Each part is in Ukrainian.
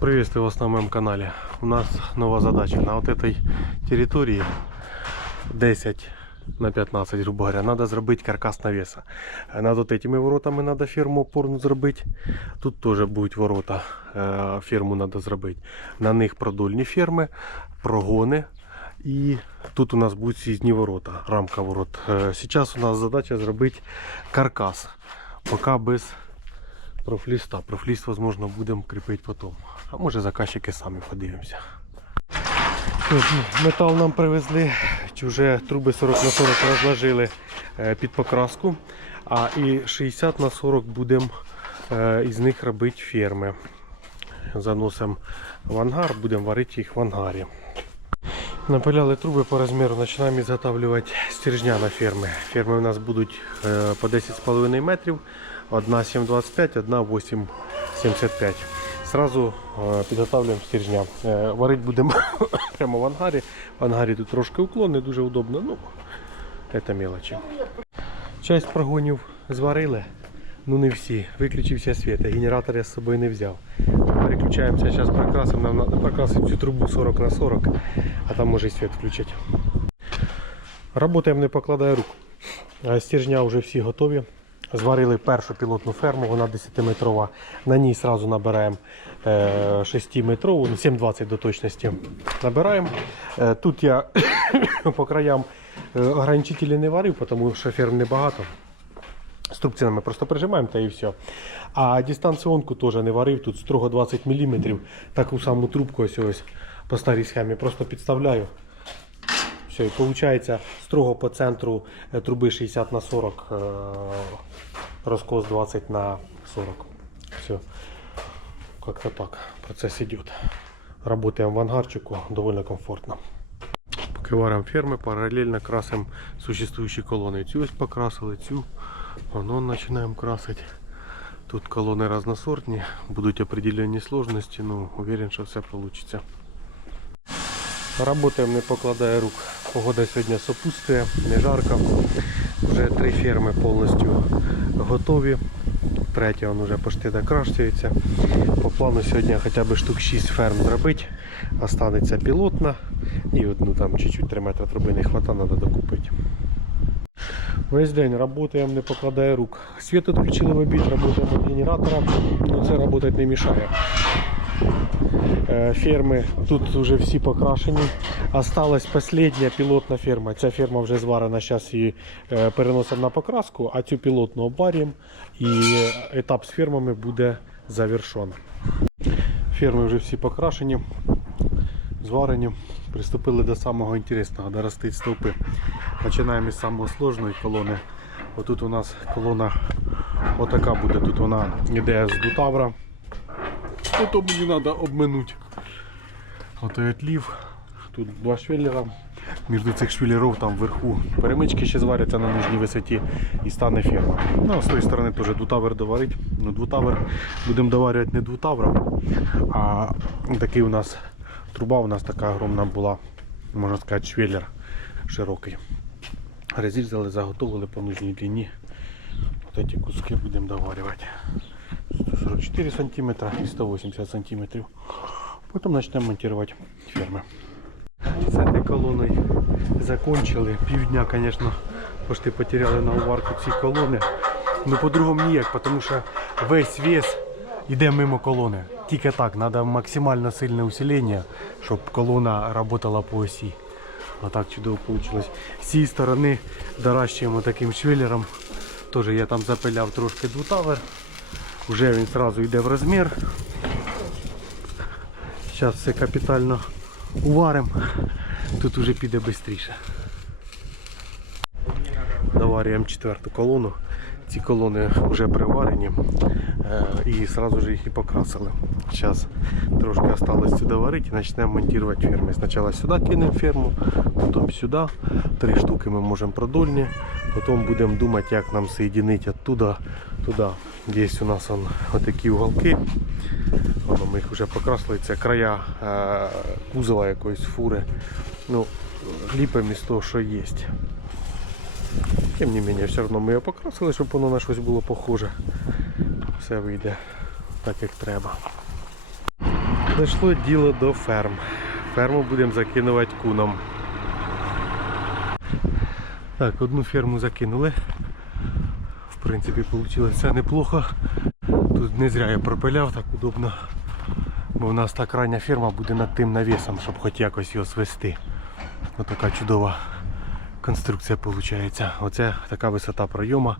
Приветствую вас на моем канале. У нас новая задача. На вот этой территории 10 на 15, грубо говоря, надо зробити каркас навеса. Над вот этими воротами надо ферму опорну зробити. Тут теж будуть ворота, е, ферму надо зробити. На них продольні ферми, прогони. І тут у нас будуть з'їзні ворота, рамка ворот. Е, Зараз у нас задача зробити каркас. Поки без профліста. Профліст, возможно, будемо кріпити потім. А може заказчики самі подивимося. Метал нам привезли, чи вже труби 40 на 40 розложили е, під покраску, а і 60 на 40 будемо е, із них робити ферми. Заносимо в ангар, будемо варити їх в ангарі. Напиляли труби по розміру, починаємо ізготавлювати стержня на ферми. Ферми у нас будуть е, по 10,5 метрів, одна 7,25, одна 8,75. Сразу е, підготовлюємо стержня. Е, Варити будемо прямо в ангарі. В ангарі тут трошки уклон, не дуже удобно. Ну, це мелочі. Часть прогонів зварили, ну не всі. Виключився світ, генератор я з собою не взяв. Переключаємося, зараз прокрасимо, нам треба прокрасити цю трубу 40 на 40, а там може і світ включити. Работаємо не покладає рук. Е, Стержня вже всі готові. Зварили першу пілотну ферму, вона 10-метрова. На ній одразу набираємо 6-метрову, ну 7,20 до точності. Набираємо. Е, Тут я по краям е, ограничителі не варив, тому що ферм небагато. Струбцинами просто прижимаємо та і все. А дистанціонку теж не варив, тут строго 20 мм. Таку саму трубку ось ось по старій схемі просто підставляю. Все, і виходить строго по центру е, труби 60 на 40, е, розкос 20 на 40. Все. Как-то так. Процесс идет. Работаем в ангарчику, довольно комфортно. Поки варимо ферми, паралельно красимо существуючі колони. Цю ось покрасили, цю воно починаємо красити. Тут колони разносортні, будуть определені сложності, ну уверен, що все вийде. Работаємо не покладає рук. Погода сьогодні сопутствує, не жарко. Вже три ферми повністю готові. Третя він вже почти докрашується. По плану сьогодні хоча б штук 6 ферм зробити. Останеться пілотна і одну там чуть-чуть 3 метри труби не вистачає, треба докупити. Весь день працюємо, не покладає рук. Світ відключили в обід, працюємо від генератора, але це працювати не мішає. Е, Ферми тут вже всі покрашені. Осталась последня пілотна ферма. Ця ферма вже зварена, зараз її е, переносимо на покраску, а цю пілотну обварюємо і етап з фермами буде завершен. Ферми вже всі покрашені, зварені. Приступили до самого інтересного, до ростить стовпи. Починаємо із самого сложної колони. Отут у нас колона отака буде. Тут вона йде з дутавра. Ото мені треба обминути. Ото і отлів. Тут два швеллера. Між цих швеллерів там вверху перемички ще зваряться на нижній висоті і стане ферма. Ну, з тої сторони теж двутавер доварить. Ну, двутавер будемо доварювати не двутавром, а такий у нас труба у нас така огромна була, можна сказати, швеллер широкий. Розрізали, заготовили по нужній длині. Ось ці куски будемо доварювати. 144 сантиметра и 180 сантиметров. Потом начнем монтировать фермы. С этой колонной закончили. Півдня, конечно, почти потеряли на уварку ці колони. Ну по-другому ніяк, тому що весь вес йде мимо колони. Тільки так, треба максимально сильне усилення, щоб колона працювала по осі. Отак чудово вийшло. З цієї сторони доращуємо таким швеллером. Теж я там запиляв трошки двутавер. Уже він одразу йде в розмір. Зараз все капітально уваримо. Тут вже піде швидше. Доварюємо четверту колону. Ці колони вже приварені е, і одразу ж їх і покрасили. Зараз трошки залишилось сюди варити і почнемо монтувати ферми. Спочатку сюди кинемо ферму, потім сюди. Три штуки ми можемо продольні. Потім будемо думати, як нам соєдинити оттуда туди. Є у нас он, отакі уголки. Воно ми їх вже покрасили. Це края е, кузова якоїсь фури. Ну, ліпимо із того, що є. Тим не менее, все одно ми його покрасили, щоб воно на щось було похоже. Все вийде так, як треба. Дійшло діло до ферм. Ферму будемо закинувати куном. Так, одну ферму закинули. В принципі, вийшло неплохо. Тут не зря я пропиляв, так удобно. Бо в нас так рання ферма буде над тим навісом, щоб хоч якось його свести. Ось така чудова конструкція виходить. Оце така висота пройома,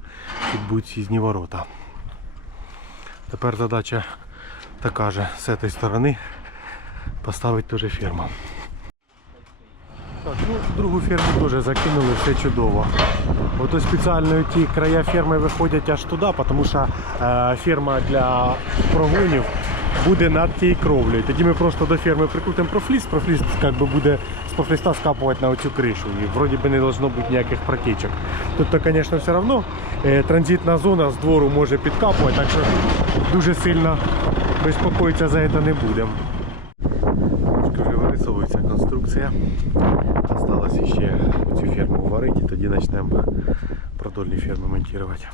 тут будуть сізні ворота. Тепер задача така же з цієї сторони поставити теж ферму. Так, ну, другу ферму теж закинули, все чудово. Ото спеціально ті края ферми виходять аж туди, тому що е, ферма для прогонів буде над тією кровлею. Тоді ми просто до ферми прикрутимо профліс, профліс как би, буде з профліста скапувати на оцю кришу. І вроді би не должно бути ніяких протічок. Тут, звісно, все одно е, транзитна зона з двору може підкапувати, так що дуже сильно безпокоїтися за це не будемо. Трошки конструкція. Осталось ще цю ферму варити, і тоді почнемо продольні ферми монтувати.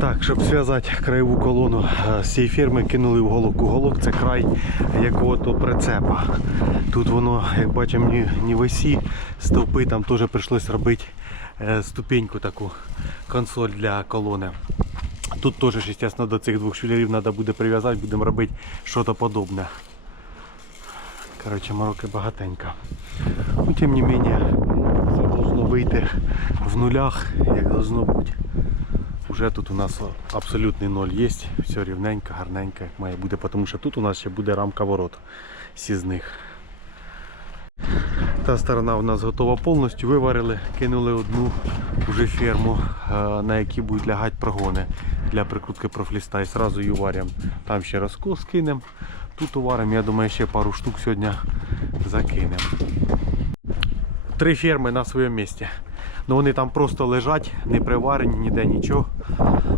Так, щоб зв'язати краєву колону е, з цієї ферми кинули в голок. Уголок це край якого-то прицепа. Тут воно, як бачимо, ні, ні висі, стовпи, там теж прийшлось робити е, ступеньку таку консоль для колони. Тут теж, звісно, до цих двох швелерів треба буде прив'язати, будемо робити щось подобне. Коротше, мороки багатенько. Ну, тим не менее, все должно вийти в нулях, як должно бути. Уже тут у нас абсолютний ноль є, все рівненько, гарненько, як має бути, тому що тут у нас ще буде рамка ворот сізних. Та сторона у нас готова повністю, виварили, кинули одну вже ферму, е, на якій будуть лягати прогони для прикрутки профліста і одразу її варимо. Там ще розкос кинемо, тут уваримо, я думаю, ще пару штук сьогодні закинемо. Три ферми на своєму місці. Ну вони там просто лежать, не приварені, ніде нічого.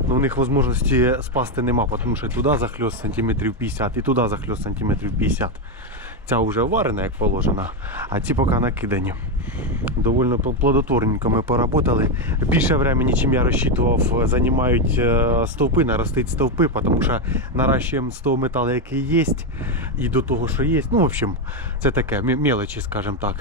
Ну, у них можливості спасти нема, тому що туди захльост сантиметрів 50 і туди захльост сантиметрів 50. Ця вже варена, як положено, а ці поки накидані. Довольно плодотворненько ми поработали. Більше времени, чим я розчитував, займають е, стовпи, наростить стовпи, тому що наращуємо з того металу, який є, і до того, що є. Ну, в общем, це таке, мелочі, скажімо так.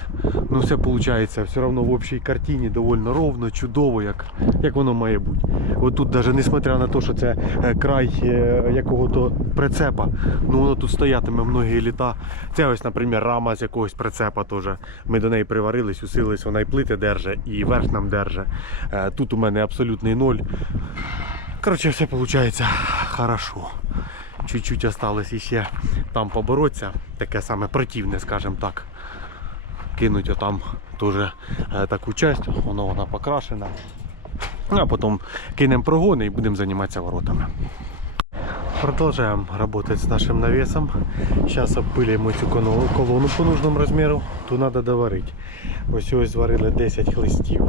Ну, все виходить все одно в общій картині довольно ровно, чудово, як, як воно має бути. От тут, навіть несмотря на те, що це е, край е, якого-то прицепа, ну воно тут стоятиме многі літа. Це ось, наприклад, рама з якогось прицепа теж. Ми до неї приварились, усилились, вона і плити держить, і верх нам держить. Е, Тут у мене абсолютний ноль. Коротше, все виходить хорошо. Чуть-чуть осталось іще там поборотися. Таке саме противне, скажімо так. Кинуть отам теж е, таку часть, воно вона покрашена. Ну, А потім кинемо прогони і будемо займатися воротами. Продолжаем работать с нашим навесом. Сейчас обпилюємо цю коно- колону по нужному розміру. Тут треба доварити. Ось ось зварили 10 хлистів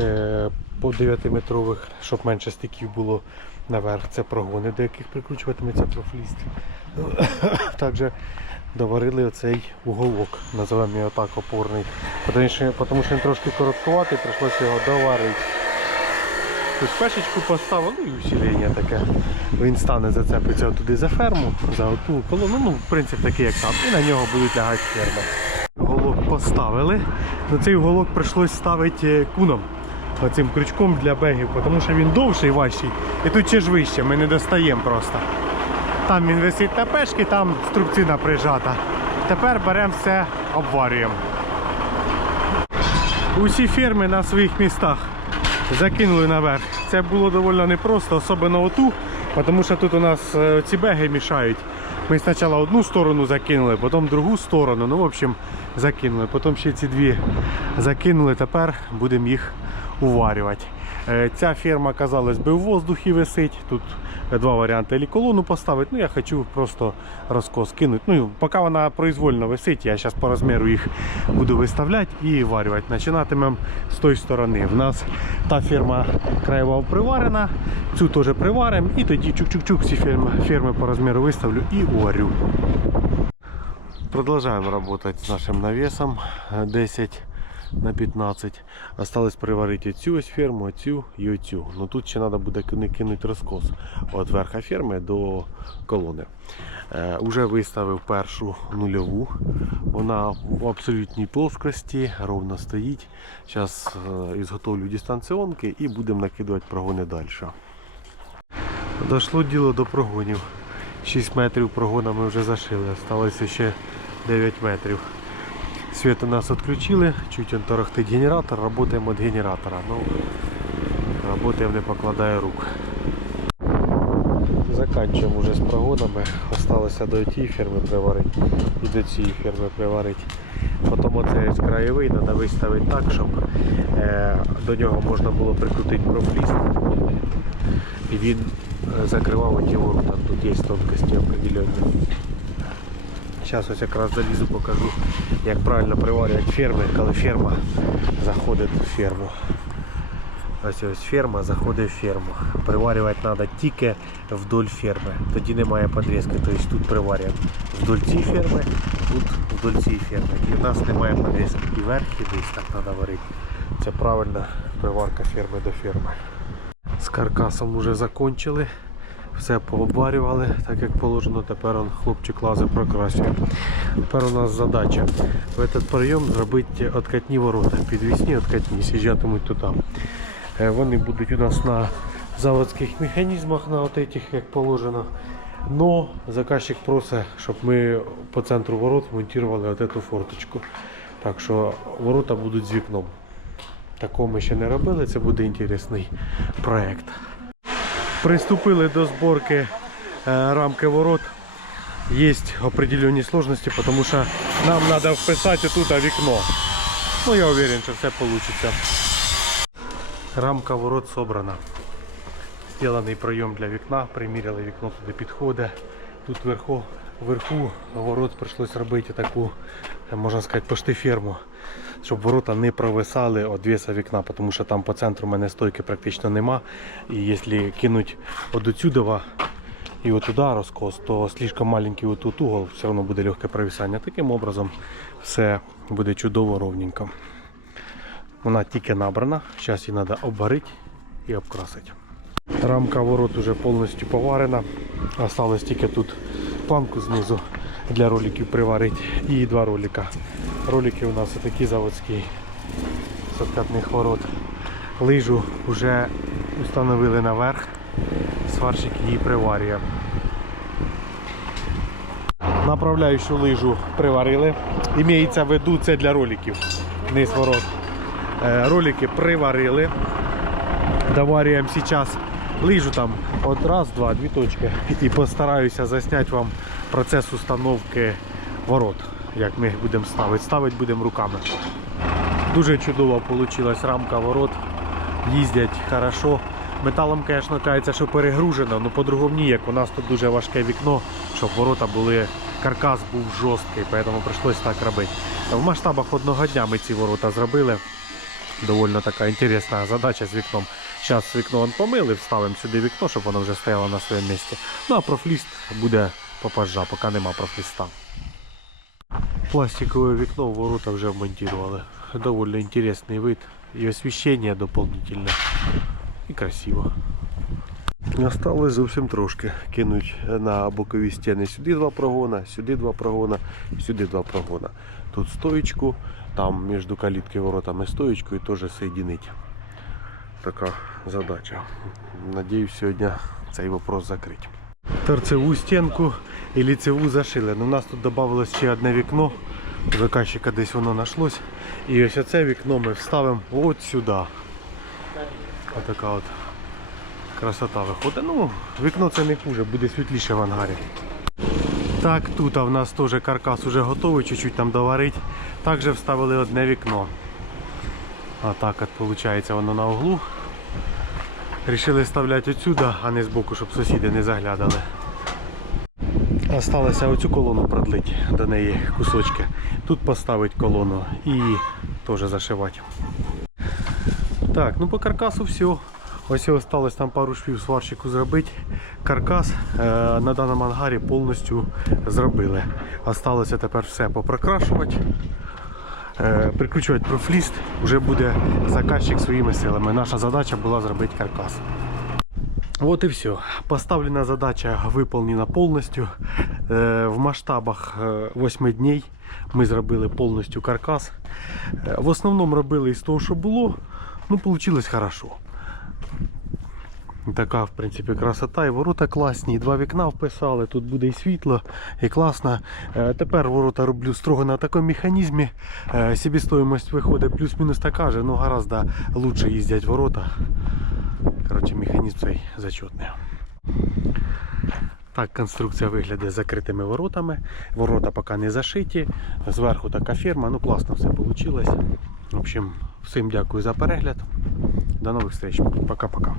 е, по 9-метрових, щоб менше стиків було наверх. Це прогони, до яких прикручуватиметься профліст. Також доварили оцей уголок, називаємо його так опорний. Тому що він трошки короткуватий, прийшлося його доварити. Тут пешечку поставив, ну і усілення таке. Він стане, зацепиться туди за ферму, за оту колону. Ну, в принципі, такий як там. І на нього будуть лягати ферми. Голок поставили. На цей голок прийшлось ставити е, куном. Оцим крючком для бегів, тому що він довший, важчий. І тут ще ж вище, ми не достаємо просто. Там він висить на пешки, там струбцина прижата. Тепер беремо все, обварюємо. Усі ферми на своїх містах закинули наверх. Це було доволі непросто, особливо оту, тому що тут у нас е, ці беги мішають. Ми спочатку одну сторону закинули, потім другу сторону. Ну, в общем, закинули. Потім ще ці дві закинули, тепер будемо їх уварювати. Е, Ця ферма, казалось би, в воздухі висить. Тут два варіанти. Або колону поставити. Ну, я хочу просто розкос кинути. Ну, поки вона произвольно висить, я зараз по розміру їх буду виставляти і варювати. Починатимемо з тої сторони. В нас та ферма краєва приварена, цю теж приваримо і тоді чук-чук-чук всі ферми, ферми по розміру виставлю і варю. Продолжаем работать с нашим навесом е, 10 на 15. Осталось приварити цю ось ферму, цю і оцю. Ну тут ще треба буде ки- кинути розкос від верха ферми до колони. Е, Уже виставив першу нульову. Вона в абсолютній плоскості, ровно стоїть. Зараз ізготовлю дистанціонки і будемо накидувати прогони далі. Дошло діло до прогонів. 6 метрів прогона ми вже зашили, залишилося ще 9 метрів. Світ у нас відключили, чуть он торохтить генератор, працюємо від генератора. Ну, працюємо не покладає рук. Заканчуємо вже з прогонами. Осталося до тієї ферми приварити і до цієї ферми приварити. Потім оце з краєвий треба виставити так, щоб е, до нього можна було прикрутити профліст. І він е, закривав оті ворота. Тут є тонкості определенні. Зараз ось якраз залізу, покажу, як правильно приварювати ферми, коли ферма заходить в ферму. Ось ось ферма заходить в ферму. Приварювати треба тільки вдоль ферми. Тоді немає підрізки. Тобто тут приварюємо вдоль цієї ферми, тут вдоль цієї ферми. І в нас немає підрізки. І верх, і низ так треба варити. Це правильна приварка ферми до ферми. З каркасом вже закончили Все пообварювали, так як положено. Тепер он хлопчик лази прокрасює. Тепер у нас задача в этот прийом зробити откатні ворота. Підвісні откатні, сіжатимуть туди. Е, Вони будуть у нас на заводських механізмах, на от этих, як положено. Но заказчик просить, щоб ми по центру ворот монтували от эту форточку. Так що ворота будуть з вікном. Такого ми ще не робили, це буде інтересний проект. Приступили до зборки е, рамки ворот. Є определенні сложності, тому що нам треба вписати тут вікно. Ну я уверен, що все вийде. Рамка ворот собрана. Сделаний пройом для вікна, приміряли вікно туди підходить. Тут вверху, вверху ворот прийшлось робити таку, можна сказати, почти ферму, щоб ворота не провисали від веса вікна, тому що там по центру в мене стойки практично нема. І якщо кинуть от і от туди розкос, то слишком маленький от тут угол, все одно буде легке провисання. Таким образом все буде чудово ровненько. Вона тільки набрана, зараз її треба обварити і обкрасити. Рамка ворот уже повністю поварена. Осталось тільки тут планку знизу для роликів приварити і два ролика. Ролики у нас такі заводські з откатних ворот. Лижу вже встановили наверх. Сварщик її приварює. Направляючу лижу приварили. Імеється в виду це для роликів. Низ ворот. Е, Ролики приварили. Доварюємо зараз лижу там от раз, два, дві точки. І постараюся засняти вам процес установки ворот, як ми їх будемо ставити. Ставити будемо руками. Дуже чудово вийшла рамка ворот. Їздять хорошо. Металом, звісно, кажеться, що перегружено, але по-другому ніяк. У нас тут дуже важке вікно, щоб ворота були, каркас був жорсткий, тому прийшлось так робити. В масштабах одного дня ми ці ворота зробили. Довольно така інтересна задача з вікном. Зараз вікно помили, вставимо сюди вікно, щоб воно вже стояло на своєму місці. Ну а профліст буде попажа, поки нема профліста. Пластикове вікно в ворота вже вмонтували. Довольно інтересний вид. І освіщення доповнительне. І красиво. Осталось зовсім трошки. Кинуть на бокові стіни сюди два прогона, сюди два прогона, сюди два прогона. Тут стоечку, там між каліткою і воротами стоечку і теж соединить. Така задача. Надіюсь, сьогодні цей вопрос закрити. Торцеву стінку і ліцеву зашили. Ну, у нас тут додавалось ще одне вікно. Заказчика десь воно знайшлось. І ось це вікно ми вставимо от сюди. Отака от красота виходить. Ну, вікно це не хуже, буде світліше в ангарі. Так, тут а в нас теж каркас уже готовий, чуть-чуть там доварить. Також вставили одне вікно. А так от виходить воно на углу. Рішили вставляти отсюди, а не збоку, щоб сусіди не заглядали. Осталося оцю колону продлити до неї кусочки. Тут поставити колону і теж зашивати. Так, ну по каркасу все. Ось і осталось там пару швів сварщику зробити. Каркас е, на даному ангарі повністю зробили. Осталося тепер все попрокрашувати. Е, прикручувати профліст, вже буде заказчик своїми силами. Наша задача була зробити каркас. Вот и все. Поставлена задача выполнена полностью. Е, В масштабах 8 днів ми зробили повністю каркас. Е, В основному робили із того, що було. Ну, вийшло хорошо. Така, в принципі, красота. І ворота класні, і два вікна вписали. Тут буде і світло, і класно. Е, Тепер ворота роблю строго на такому механізмі. Е, виходить плюс-мінус така же, ну гораздо лучше їздять ворота. Коротше, механізм цей зачетний. Так конструкція виглядає з закритими воротами. Ворота поки не зашиті. Зверху така фірма. Ну класно все вийшло. В общем, всім дякую за перегляд. До нових зустріч. Пока-пока.